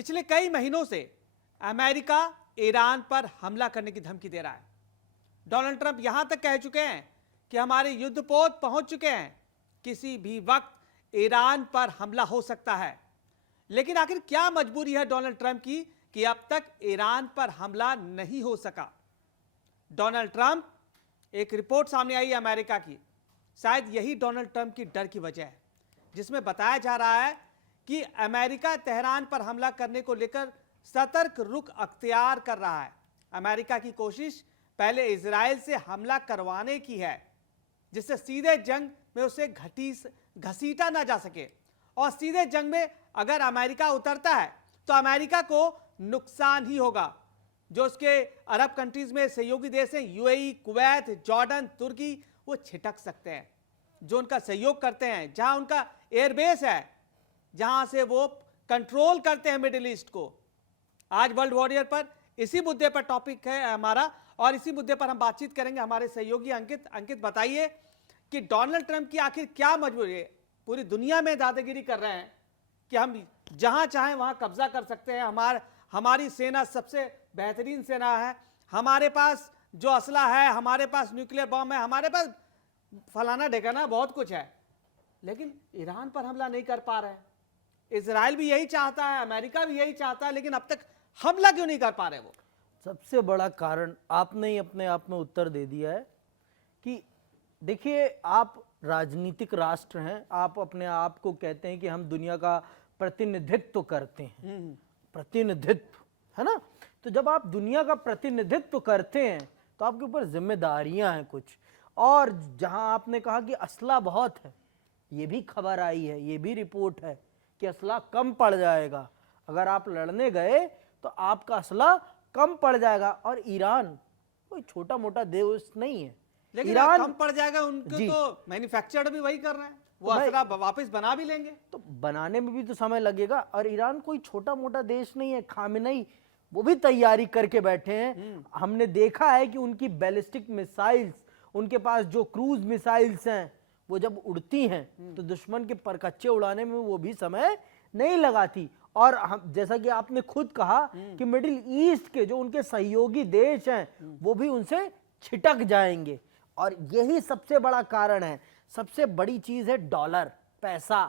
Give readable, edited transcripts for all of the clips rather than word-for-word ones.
पिछले कई महीनों से अमेरिका ईरान पर हमला करने की धमकी दे रहा है। डोनाल्ड ट्रंप यहां तक कह चुके हैं कि हमारे युद्धपोत पहुंच चुके हैं, किसी भी वक्त ईरान पर हमला हो सकता है। लेकिन आखिर क्या मजबूरी है डोनाल्ड ट्रंप की कि अब तक ईरान पर हमला नहीं हो सका? डोनाल्ड ट्रंप, एक रिपोर्ट सामने आई अमेरिका की, शायद यही डोनाल्ड ट्रंप की डर की वजह है, जिसमें बताया जा रहा है कि अमेरिका तेहरान पर हमला करने को लेकर सतर्क रुख अख्तियार कर रहा है। अमेरिका की कोशिश पहले इजराइल से हमला करवाने की है, जिससे सीधे जंग में उसे घसीटा ना जा सके। और सीधे जंग में अगर अमेरिका उतरता है तो अमेरिका को नुकसान ही होगा। जो उसके अरब कंट्रीज में सहयोगी देश हैं, यूएई, कुवैत, जॉर्डन, तुर्की, वो छिटक सकते हैं। जो उनका सहयोग करते हैं, जहां उनका एयरबेस है, जहां से वो कंट्रोल करते हैं मिडिल ईस्ट को। आज वर्ल्ड वॉरियर पर इसी मुद्दे पर टॉपिक है हमारा, और इसी मुद्दे पर हम बातचीत करेंगे। हमारे सहयोगी अंकित बताइए कि डोनाल्ड ट्रंप की आखिर क्या मजबूरी है? पूरी दुनिया में दादागिरी कर रहे हैं कि हम जहां चाहें वहां कब्जा कर सकते हैं, हमारी सेना सबसे बेहतरीन सेना है, हमारे पास जो असला है, हमारे पास न्यूक्लियर बम है, हमारे पास फलाना ढेकाना बहुत कुछ है। लेकिन ईरान पर हमला नहीं कर पा रहे हैं। इजराइल भी यही चाहता है, अमेरिका भी यही चाहता है, लेकिन अब तक हमला क्यों नहीं कर पा रहे? वो सबसे बड़ा कारण आपने ही अपने आप में उत्तर दे दिया है कि देखिए, आप राजनीतिक राष्ट्र हैं, आप अपने आप को कहते हैं कि हम दुनिया का प्रतिनिधित्व करते हैं, प्रतिनिधित्व, है ना? तो जब आप दुनिया का प्रतिनिधित्व करते हैं तो आपके ऊपर जिम्मेदारियां हैं कुछ। और जहां आपने कहा कि असला बहुत है, ये भी खबर आई है, ये भी रिपोर्ट है कि असला कम पड़ जाएगा। अगर आप लड़ने गए तो आपका असला कम पड़ जाएगा। और ईरान कोई छोटा मोटा देश नहीं है। लेकिन ईरान कम पड़ जाएगा, उनको तो मैन्युफैक्चर्ड भी वही कर रहे हैं, वो असला वापस बना भी लेंगे। तो बनाने में भी तो समय लगेगा। और ईरान कोई छोटा मोटा देश नहीं है। खामेनेई वो भी तैयारी करके बैठे हैं। हमने देखा है कि उनकी बैलिस्टिक मिसाइल्स, उनके पास जो क्रूज मिसाइल्स हैं, वो जब उड़ती हैं तो दुश्मन के परकच्चे उड़ाने में वो भी समय नहीं लगाती। और हम, जैसा कि आपने खुद कहा कि मिडिल ईस्ट के जो उनके सहयोगी देश हैं, वो भी उनसे छिटक जाएंगे। और यही सबसे बड़ा कारण है। सबसे बड़ी चीज है डॉलर, पैसा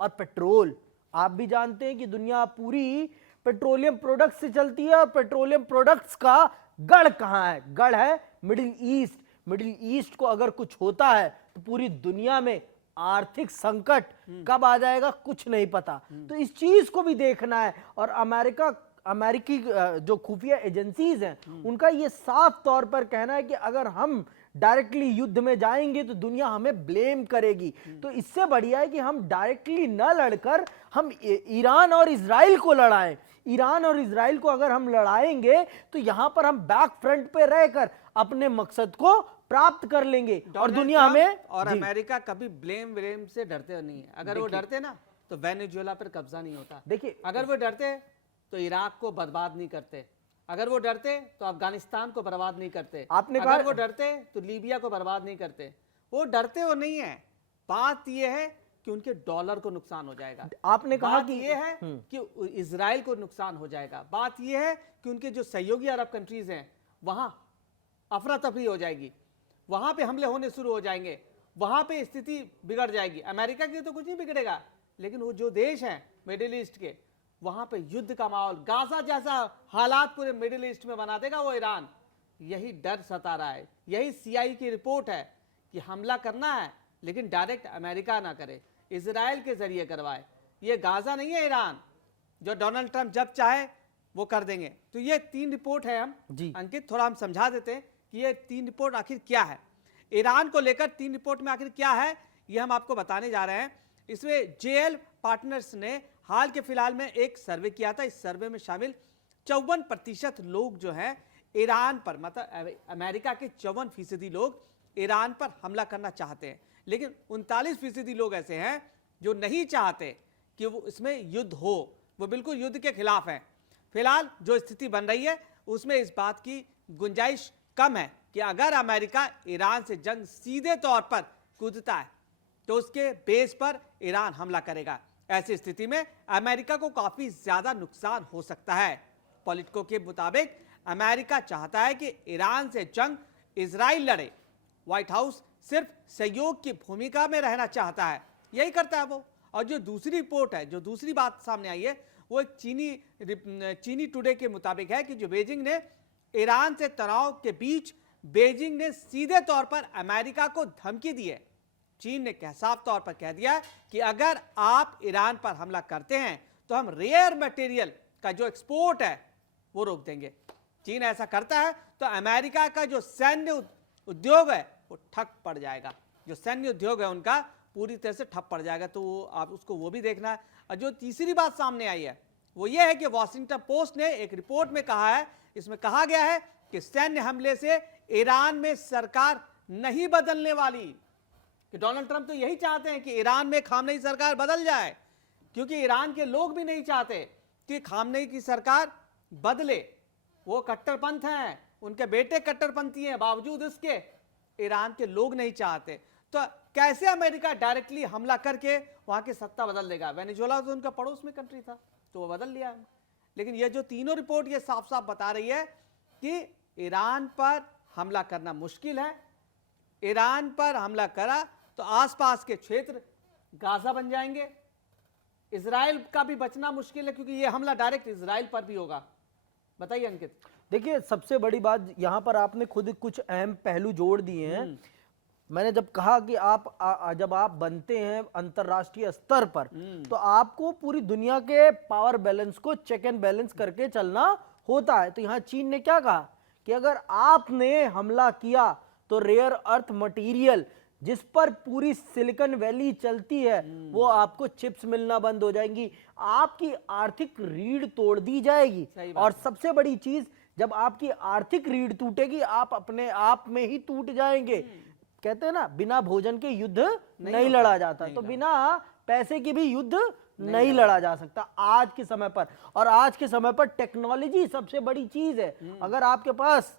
और पेट्रोल। आप भी जानते हैं कि दुनिया पूरी पेट्रोलियम प्रोडक्ट्स से चलती है, और पेट्रोलियम प्रोडक्ट्स का गढ़ कहां है? गढ़ है मिडिल ईस्ट। मिडिल ईस्ट को अगर कुछ होता है तो पूरी दुनिया में आर्थिक संकट कब आ जाएगा कुछ नहीं पता। तो इस चीज को भी देखना है। और अमेरिकी जो खुफिया एजेंसीज हैं, उनका ये साफ तौर पर कहना है कि अगर हम डायरेक्टली युद्ध में जाएंगे तो दुनिया हमें ब्लेम करेगी। तो इससे बढ़िया है कि हम डायरेक्टली न लड़कर हम ईरान और इजराइल को लड़ाएं। ईरान और इजराइल को अगर हम लड़ाएंगे तो यहां पर हम बैक फ्रंट पे रहकर अपने मकसद को प्राप्त कर लेंगे। और दुनिया हमें और अमेरिका कभी ब्लेम से डरते नहीं है। अगर वो डरते ना तो वेनेजुएला पर कब्जा नहीं होता। देखिए, अगर वो डरते तो इराक को बर्बाद नहीं करते। अगर वो डरते तो अफगानिस्तान को बर्बाद नहीं करते। आपने अगर कहा वो डरते तो लीबिया को बर्बाद नहीं करते। वो डरते वो नहीं है। बात ये है कि उनके डॉलर को नुकसान हो जाएगा। आपने कहा कि ये है कि इजराइल को नुकसान हो जाएगा। बात ये है कि उनके जो सहयोगी अरब कंट्रीज हैं, वहां अफरा तफरी हो जाएगी, वहां पे हमले होने शुरू हो जाएंगे, वहां पे स्थिति बिगड़ जाएगी। अमेरिका की तो कुछ नहीं बिगड़ेगा, लेकिन वो जो देश हैं मिडिल ईस्ट के, वहां पे युद्ध का माहौल, गाजा जैसा हालात पूरे मिडिल ईस्ट में बना देगा वो ईरान। यही डर सता रहा है। यही सीआई की रिपोर्ट है कि हमला करना है, लेकिन डायरेक्ट अमेरिका ना करे, इजराइल के जरिए करवाए। ये गाजा नहीं है ईरान, जो डोनाल्ड ट्रंप जब चाहे वो कर देंगे। तो ये 3 रिपोर्ट है। हम अंकित थोड़ा हम समझा देते हैं कि ये 3 रिपोर्ट आखिर क्या है। ईरान को लेकर 3 रिपोर्ट में आखिर क्या है, ये हम आपको बताने जा रहे हैं। इसमें जेएल पार्टनर्स ने हाल के फिलहाल में एक सर्वे किया था। इस सर्वे में शामिल 54% लोग जो हैं ईरान पर, मतलब अमेरिका के 54% लोग ईरान पर हमला करना चाहते हैं। लेकिन 39% लोग ऐसे हैं जो नहीं चाहते कि वो इसमें युद्ध हो, वो बिल्कुल युद्ध के खिलाफ हैं। फिलहाल जो स्थिति बन रही है उसमें इस बात की गुंजाइश कम है कि अगर अमेरिका ईरान से जंग सीधे तौर पर कूदता है तो उसके बेस पर ईरान हमला करेगा। ऐसी स्थिति में अमेरिका को काफी ज्यादा नुकसान हो सकता है। पॉलिटिको के मुताबिक अमेरिका चाहता है कि ईरान से जंग इजराइल लड़े। व्हाइट हाउस सिर्फ सहयोग की भूमिका में रहना चाहता है, यही करता है वो। और जो दूसरी रिपोर्ट है, जो दूसरी बात सामने आई है, वो एक चीनी टुडे के मुताबिक है कि जो बीजिंग ने ईरान से तनाव के बीच बीजिंग ने सीधे तौर पर अमेरिका को धमकी दी है। चीन ने साफ तौर पर कह दिया कि अगर आप ईरान पर हमला करते हैं तो हम रेयर मटेरियल का जो एक्सपोर्ट है वो रोक देंगे। चीन ऐसा करता है तो अमेरिका का जो सैन्य उद्योग है वो ठप पड़ जाएगा। जो सैन्य उद्योग है उनका पूरी तरह से ठप पड़ जाएगा। तो वो आप उसको वो भी देखना है। और जो तीसरी बात सामने आई है वो ये है कि वॉशिंगटन पोस्ट ने एक रिपोर्ट में कहा है, इसमें कहा गया है कि सैन्य हमले से ईरान में सरकार नहीं बदलने वाली। कि डोनाल्ड ट्रंप तो यही चाहते हैं कि ईरान में खामनेई सरकार बदल जाए, क्योंकि ईरान के लोग भी नहीं चाहते कि खामनेई की सरकार बदले। वो कट्टरपंथ हैं, उनके बेटे कट्टरपंथी हैं, बावजूद इसके ईरान के लोग नहीं चाहते। तो कैसे अमेरिका डायरेक्टली हमला करके वहां की सत्ता बदल देगा? वेनेजुएला तो उनका पड़ोस में कंट्री था, तो वो बदल लिया। लेकिन ये जो तीनों रिपोर्ट ये साफ साफ बता रही है कि ईरान पर हमला करना मुश्किल है। ईरान पर हमला करा तो आसपास के क्षेत्र गाजा बन जाएंगे। इजराइल का भी बचना मुश्किल है, क्योंकि ये हमला डायरेक्ट इजराइल पर भी होगा। बताइए अंकित। देखिए, सबसे बड़ी बात यहां पर आपने खुद कुछ अहम पहलू जोड़ दिए हैं। मैंने जब कहा कि जब आप बनते हैं अंतरराष्ट्रीय स्तर पर, तो आपको पूरी दुनिया के पावर बैलेंस को चेक एंड बैलेंस करके चलना होता है। तो यहाँ चीन ने क्या कहा कि अगर आपने हमला किया तो रेयर अर्थ मटेरियल जिस पर पूरी सिलिकॉन वैली चलती है वो आपको चिप्स मिलना बंद हो जाएंगी, आपकी आर्थिक रीढ़ तोड़ दी जाएगी। और सबसे बड़ी चीज, जब आपकी आर्थिक रीढ़ टूटेगी आप अपने आप में ही टूट जाएंगे। कहते हैं ना, बिना भोजन के युद्ध नहीं लड़ा जाता, तो बिना पैसे के भी युद्ध नहीं लड़ा जा सकता आज के समय पर। और आज के समय पर टेक्नोलॉजी सबसे बड़ी चीज है। अगर आपके पास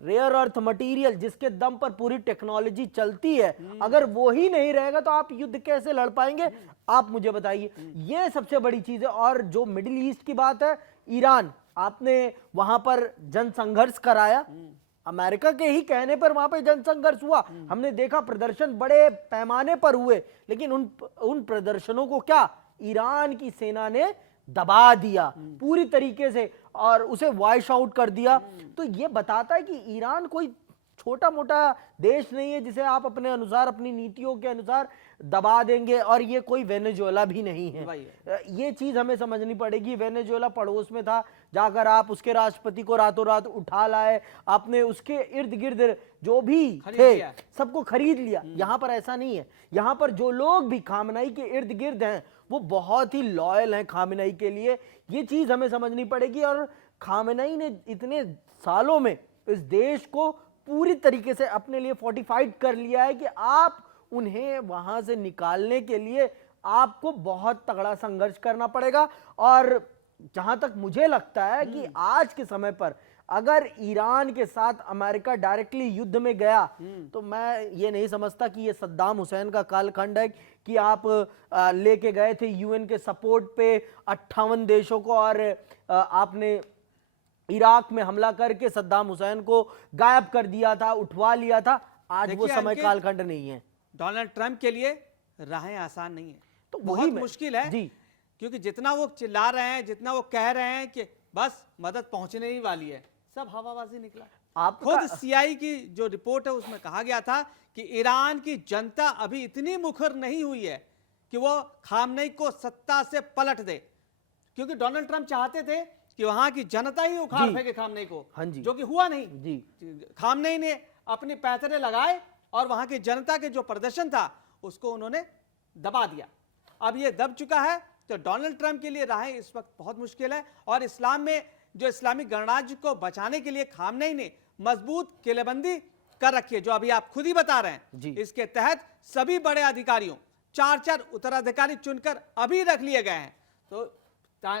रेयर अर्थ मटेरियल जिसके दम पर पूरी टेक्नोलॉजी चलती है, अगर वो ही नहीं रहेगा तो आप युद्ध कैसे लड़ पाएंगे? आप मुझे बताइए। ये सबसे बड़ी चीज है। और जो मिडिल ईस्ट की बात है, ईरान, आपने वहां पर जनसंघर्ष कराया, अमेरिका के ही कहने पर वहां पे जनसंघर्ष हुआ। हमने देखा प्रदर्शन बड़े पैमाने पर हुए, लेकिन उन प्रदर्शनों को क्या ईरान की सेना ने दबा दिया पूरी तरीके से और उसे वॉइस आउट कर दिया। तो ये बताता है कि ईरान कोई छोटा मोटा देश नहीं है जिसे आप अपने अनुसार, अपनी नीतियों के अनुसार दबा देंगे। और ये कोई वेनेजुएला भी नहीं है। ये चीज हमें समझनी पड़ेगी। वेनेजुएला पड़ोस में था, जाकर आप उसके राष्ट्रपति को रातों रात उठा लाए, आपने उसके इर्द गिर्द जो भी थे सबको खरीद लिया। यहाँ पर ऐसा नहीं है। यहाँ पर जो लोग भी खामनेई के इर्द गिर्द हैं वो बहुत ही लॉयल हैं खामनेई के लिए। ये चीज हमें समझनी पड़ेगी। और खामनेई ने इतने सालों में इस देश को पूरी तरीके से अपने लिए फोर्टिफाइड कर लिया है कि आप उन्हें वहां से निकालने के लिए आपको बहुत तगड़ा संघर्ष करना पड़ेगा। और जहां तक मुझे लगता है कि आज के समय पर अगर ईरान के साथ अमेरिका डायरेक्टली युद्ध में गया तो मैं ये नहीं समझता कि ये सद्दाम हुसैन का कालखंड है कि आप लेके गए थे यूएन के सपोर्ट पे 58 देशों को और आपने इराक में हमला करके सद्दाम हुसैन को गायब कर दिया था, उठवा लिया था। आज वो समय कालखंड नहीं है। डोनाल्ड ट्रंप के लिए राहें आसान नहीं है, तो बहुत मुश्किल है जी। क्योंकि जितना वो चिल्ला रहे हैं, जितना वो कह रहे हैं कि बस मदद पहुंचने ही वाली है, सब हवाबाजी निकला। आप खुद सीआई की जो रिपोर्ट है उसमें कहा गया था कि ईरान की जनता अभी इतनी मुखर नहीं हुई है कि वो खामनेई को सत्ता से पलट दे, क्योंकि डोनाल्ड ट्रंप चाहते थे कि वहां की जनता ही उखाड़ फेंके खामनेई को, जो कि हुआ नहीं जी। खामनेई ने अपने पैतरे लगाए और वहां की जनता के जो प्रदर्शन था उसको उन्होंने दबा दिया। अब ये दब चुका है, तो डोनाल्ड ट्रंप के लिए राहें इस वक्त बहुत मुश्किल है। और इस्लाम में जो इस्लामिक गणराज्य को बचाने के लिए खामनेई ने मजबूत किलेबंदी कर रखी है, जो अभी आप खुद ही बता रहे हैं। इसके तहत सभी बड़े अधिकारियों, 4 उत्तराधिकारी चुनकर अभी रख लिए गए हैं। तो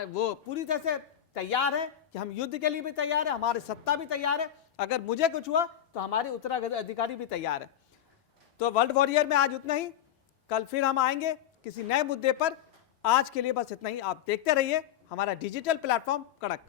वो पूरी तरह से तैयार है कि हम युद्ध के लिए भी तैयार है, हमारी सत्ता भी तैयार है, अगर मुझे कुछ हुआ तो हमारे उत्तराधिकारी भी तैयार है। तो वर्ल्ड वॉरियर में आज उतना ही। कल फिर हम आएंगे किसी नए मुद्दे पर। आज के लिए बस इतना ही। आप देखते रहिए हमारा डिजिटल प्लेटफॉर्म कड़क।